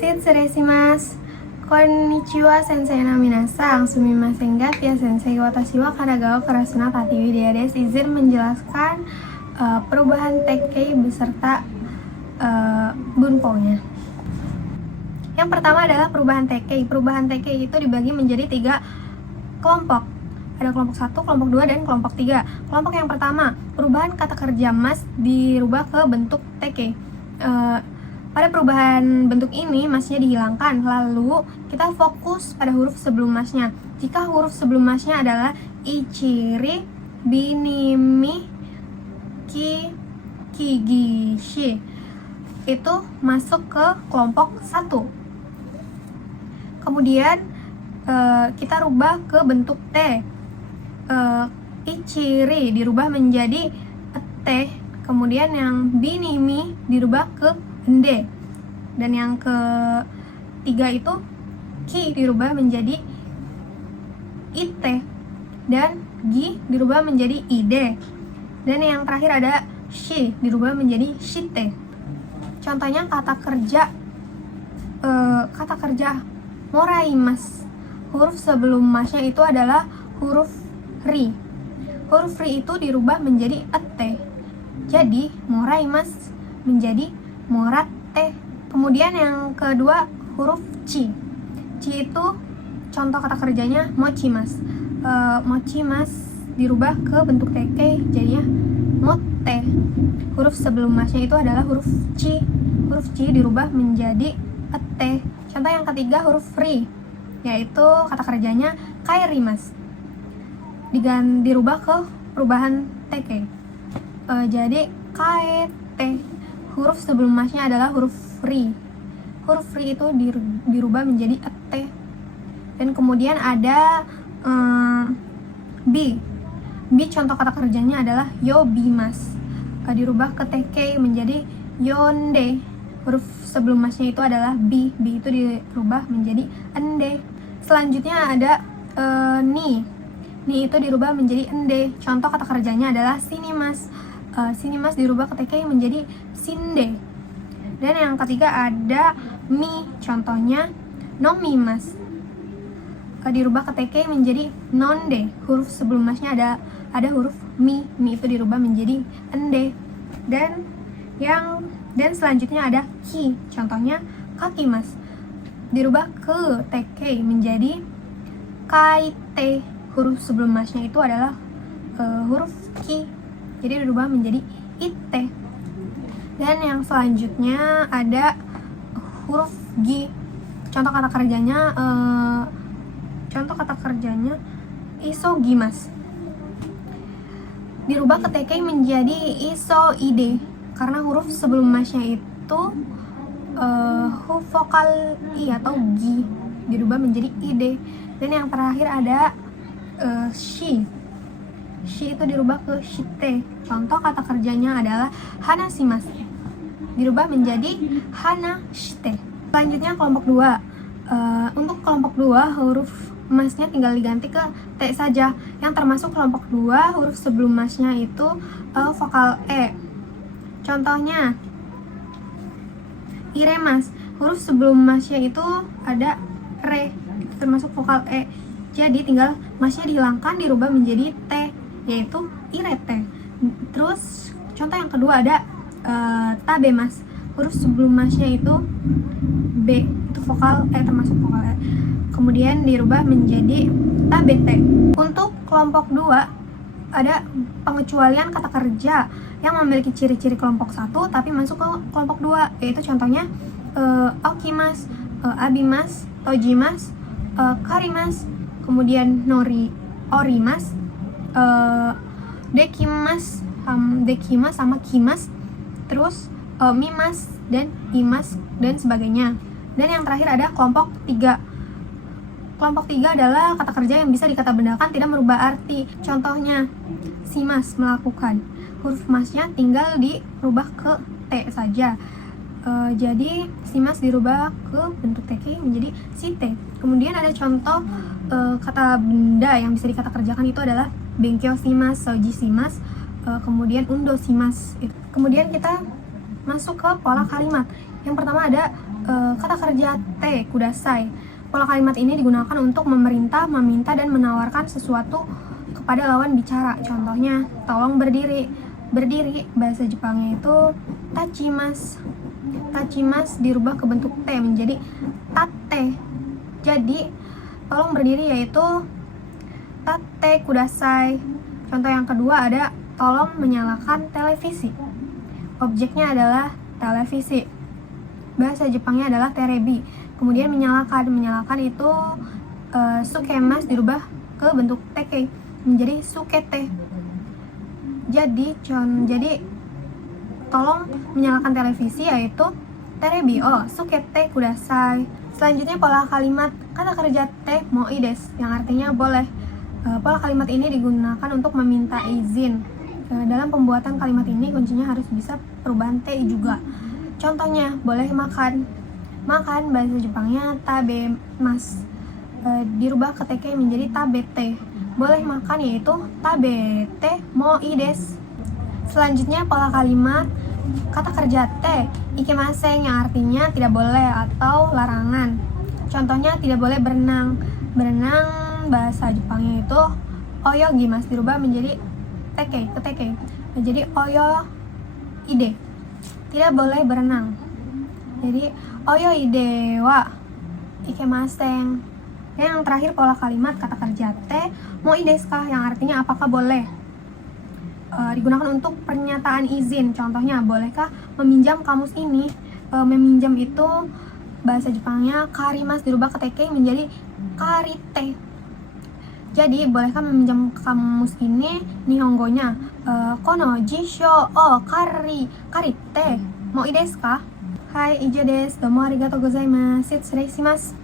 Shitsuresimasu. Konnichiwa sensei no minasan. Sumimasen ga ya sensei. Watashi wa Kanagawa Karasuna Tati Widya desu. Izin menjelaskan perubahan tekkei beserta bunpo-nya. Yang pertama adalah perubahan tekkei. Perubahan tekkei itu dibagi menjadi 3 kelompok. Ada kelompok 1, kelompok 2, dan kelompok 3. Kelompok yang pertama, perubahan kata kerja mas dirubah ke bentuk tekkei. Pada perubahan bentuk ini, masnya dihilangkan. Lalu, kita fokus pada huruf sebelum masnya. Jika huruf sebelum masnya adalah ichiri, binimi, ki, kigishi, itu masuk ke kelompok 1. Kemudian, kita rubah ke bentuk T. Ichiri dirubah menjadi T. Kemudian yang binimi dirubah ke Ende. Dan yang ketiga itu ki dirubah menjadi ite. Dan gi dirubah menjadi ide. Dan yang terakhir ada shi dirubah menjadi shite. Contohnya kata kerja moraimasu. Huruf sebelum masnya itu adalah huruf ri. Huruf ri itu dirubah menjadi ete. Jadi moraimasu menjadi morate. Kemudian yang kedua huruf chi. Chi itu contoh kata kerjanya mochimasu. Mochimasu dirubah ke bentuk tekkei jadinya motte. Huruf sebelum masnya itu adalah huruf chi. Huruf chi dirubah menjadi ete. Contoh yang ketiga huruf ri, yaitu kata kerjanya kaerimasu. Dirubah ke perubahan tekkei. Jadi kaete. Huruf sebelum masnya adalah huruf ri. Huruf ri itu dirubah menjadi ete. Dan kemudian ada bi. Bi contoh kata kerjanya adalah yobimasu. Dirubah ke tekkei menjadi yonde. Huruf sebelum masnya itu adalah bi. Bi itu dirubah menjadi ende. Selanjutnya ada ni. Ni itu dirubah menjadi ende. Contoh kata kerjanya adalah sinimasu. Sinimasu dirubah ke tekkei menjadi sinde. Dan yang ketiga ada mi. Contohnya nomimasu. Dirubah ke tekkei menjadi nonde. Huruf sebelum masnya ada huruf mi. Mi itu dirubah menjadi ende. Dan selanjutnya ada ki. Contohnya kakimasu. Dirubah ke tekkei menjadi kaite. Huruf sebelum masnya itu adalah huruf ki. Jadi dirubah menjadi ite. Dan yang selanjutnya ada huruf gi. Contoh kata kerjanya isogimasu. Dirubah ke tekkei menjadi isoide. Karena huruf sebelum masnya itu huruf vokal i atau gi, dirubah menjadi ide. Dan yang terakhir ada shi. Shi itu dirubah ke shite. Contoh kata kerjanya adalah hanashimasu. Dirubah menjadi hanashite. Selanjutnya kelompok 2. Untuk kelompok 2 huruf masnya tinggal diganti ke T saja. Yang termasuk kelompok 2 huruf sebelum masnya itu vokal E. Contohnya iremas. Huruf sebelum masnya itu ada re, itu termasuk vokal E. Jadi tinggal masnya dihilangkan dirubah menjadi T, yaitu irete. Terus contoh yang kedua ada tabemas. Huruf sebelum masnya itu B, itu vokal E, termasuk vokal E. Kemudian dirubah menjadi tabete. Untuk kelompok 2 ada pengecualian kata kerja yang memiliki ciri-ciri kelompok 1 tapi masuk ke kelompok 2, yaitu contohnya okimas, abimas, tojimas, karimas, kemudian orimas, dekimas sama kimas, terus mimas dan imas dan sebagainya. Dan yang terakhir ada kelompok 3. Kelompok 3 adalah kata kerja yang bisa dikatabendakan tidak merubah arti. Contohnya simas, melakukan. Huruf masnya tinggal dirubah ke T saja. Jadi simas dirubah ke bentuk tekkei menjadi site. Kemudian ada contoh kata benda yang bisa dikatakerjakan itu adalah benkyou shimasu, soji shimasu, kemudian undo shimasu. Kemudian kita masuk ke pola kalimat. Yang pertama ada kata kerja te kudasai. Pola kalimat ini digunakan untuk memerintah, meminta, dan menawarkan sesuatu kepada lawan bicara. Contohnya, tolong berdiri. Berdiri, bahasa Jepangnya itu tachimasu. Tachimasu dirubah ke bentuk te menjadi tate. Jadi, tolong berdiri yaitu tate kudasai. Contoh yang kedua ada tolong menyalakan televisi. Objeknya adalah televisi. Bahasa Jepangnya adalah terebi. Kemudian menyalakan itu sukemas dirubah ke bentuk teke menjadi sukete. Jadi tolong menyalakan televisi yaitu terebi sukete kudasai. Selanjutnya pola kalimat kata kerja te moi desu yang artinya boleh. Pola kalimat ini digunakan untuk meminta izin. Dalam pembuatan kalimat ini kuncinya harus bisa perubahan te juga. Contohnya, boleh makan. Makan bahasa Jepangnya tabemas. Dirubah ke teke menjadi tabete. Boleh makan yaitu tabete moi desu. Selanjutnya pola kalimat kata kerja te ikemasen yang artinya tidak boleh atau larangan. Contohnya tidak boleh berenang. Berenang bahasa Jepangnya itu oyogi mas dirubah menjadi teke. Jadi oyo ide. Tidak boleh berenang. Jadi oyo ide wa ikemasen. Yang terakhir pola kalimat kata kerja te moi desu ka yang artinya apakah boleh. Digunakan untuk pernyataan izin. Contohnya, bolehkah meminjam kamus ini? Meminjam itu bahasa Jepangnya karimas dirubah ke teke menjadi karite. Jadi, bolehkah meminjam kamus ini? Nihongonya kono jisho o karite moi desu ka? Hai, ijo desu. Domo arigatou gozaimasu. Shitsurei shimasu.